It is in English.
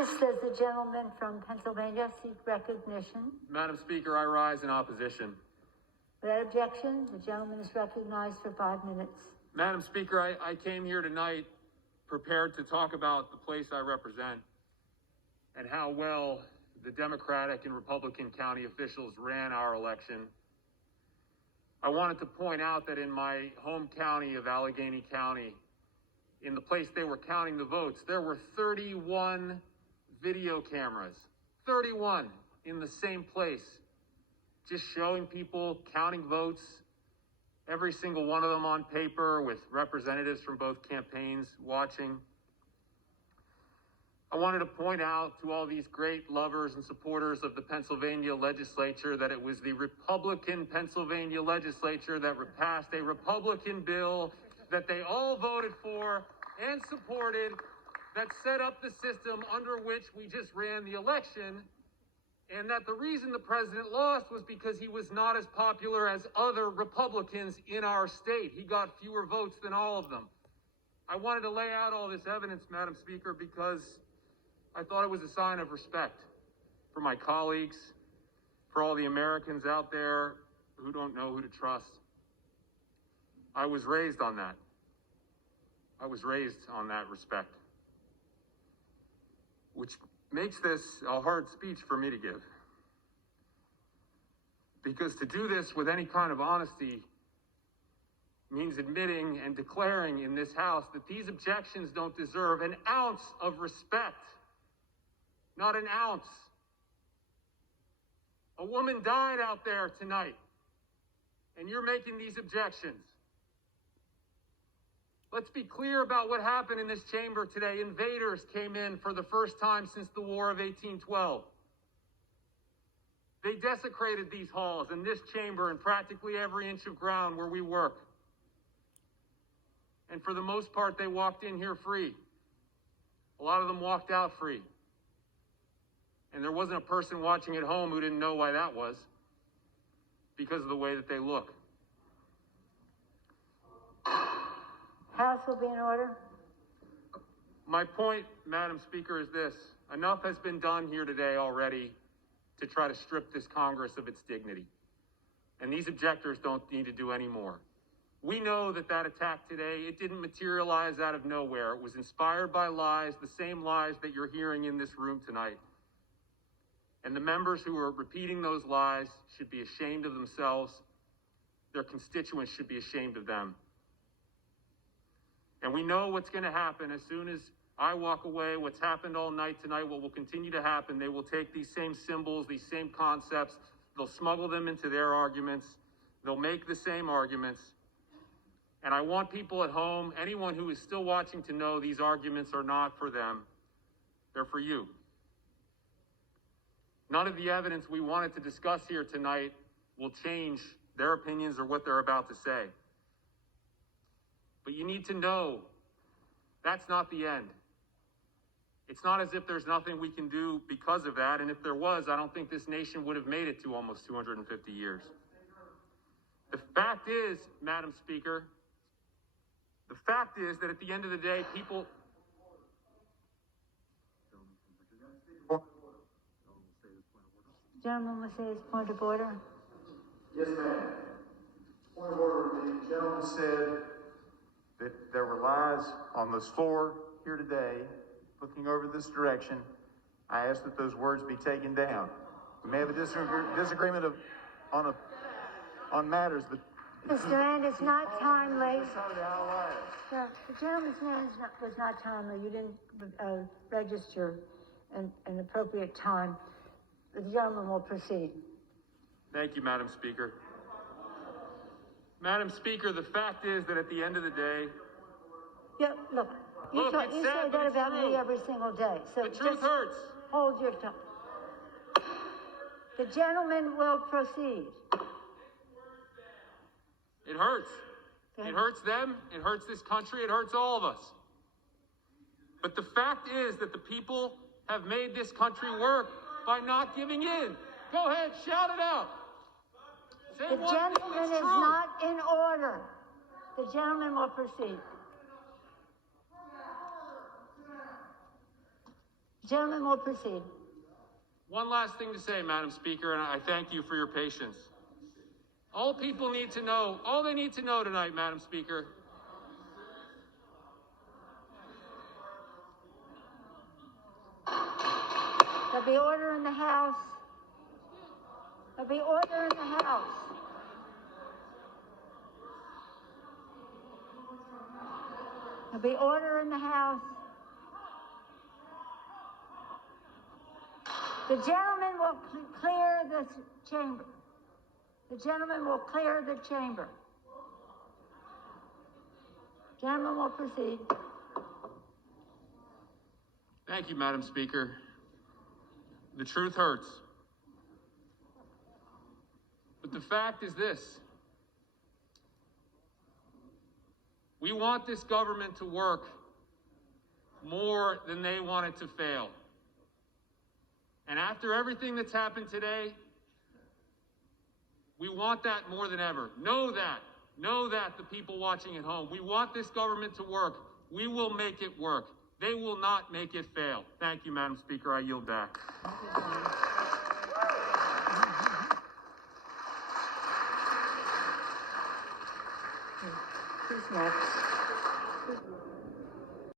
Does the gentleman from Pennsylvania seek recognition? Madam Speaker, I rise in opposition. Without objection, the gentleman is recognized for 5 minutes. Madam Speaker, I came here tonight prepared to talk about the place I represent and how well the Democratic and Republican county officials ran our election. I wanted to point out that in my home county of Allegheny County, in the place they were counting the votes, there were 31 video cameras, 31 in the same place, just showing people counting votes, every single one of them on paper with representatives from both campaigns watching. I wanted to point out to all these great lovers and supporters of the Pennsylvania legislature that it was the Republican Pennsylvania legislature that passed a Republican bill that they all voted for and supported that set up the system under which we just ran the election, and that the reason the president lost was because he was not as popular as other Republicans in our state. He got fewer votes than all of them. I wanted to lay out all this evidence, Madam Speaker, because I thought it was a sign of respect for my colleagues, for all the Americans out there who don't know who to trust. I was raised on that. I was raised on that respect, which makes this a hard speech for me to give. Because to do this with any kind of honesty means admitting and declaring in this House that these objections don't deserve an ounce of respect. Not an ounce. A woman died out there tonight, and you're making these objections. Let's be clear about what happened in this chamber today. Invaders came in for the first time since the War of 1812. They desecrated these halls and this chamber and practically every inch of ground where we work. And for the most part, they walked in here free. A lot of them walked out free. And there wasn't a person watching at home who didn't know why that was, because of the way that they look. House will be in order. My point, Madam Speaker, is this. Enough has been done here today already to try to strip this Congress of its dignity. And these objectors don't need to do any more. We know that that attack today, it didn't materialize out of nowhere. It was inspired by lies, the same lies that you're hearing in this room tonight. And the members who are repeating those lies should be ashamed of themselves. Their constituents should be ashamed of them. And we know what's going to happen as soon as I walk away, what's happened all night tonight, what will continue to happen. They will take these same symbols, these same concepts, they'll smuggle them into their arguments, they'll make the same arguments. And I want people at home, anyone who is still watching, to know these arguments are not for them, they're for you. None of the evidence we wanted to discuss here tonight will change their opinions or what they're about to say. But you need to know that's not the end. It's not as if there's nothing we can do because of that. And if there was, I don't think this nation would have made it to almost 250 years. The fact is, Madam Speaker, the fact is that at the end of the day, people... The gentleman will say his point of order. Yes, ma'am. Point of order. The gentleman said that there were lies on this floor here today, looking over this direction. I asked that those words be taken down. We may have a disagreement on matters, but... Mr. Rand, it's not timely. Sir, the gentleman's name was not timely. You didn't register an appropriate time. The gentleman will proceed. Thank you, Madam Speaker. Madam Speaker, the fact is that at the end of the day... Yeah, look, you say that about me every single day. So the truth hurts. Hold your tongue. The gentleman will proceed. It hurts. It hurts them. It hurts this country. It hurts all of us. But the fact is that the people have made this country work by not giving in. Go ahead, shout it out. The gentleman is not in order. The gentleman will proceed. Gentleman will proceed. One last thing to say, Madam Speaker, and I thank you for your patience. All people need to know, all they need to know tonight, Madam Speaker, There'll be order in the House. There'll be order in the House. There'll be order in the House. The gentleman will clear the chamber. The gentleman will clear the chamber. Gentleman will proceed. thank you, Madam Speaker. The truth hurts. But the fact is this. We want this government to work more than they want it to fail. And after everything that's happened today, we want that more than ever. Know that, the people watching at home. We want this government to work. We will make it work. They will not make it fail. Thank you, Madam Speaker. I yield back. Who's next?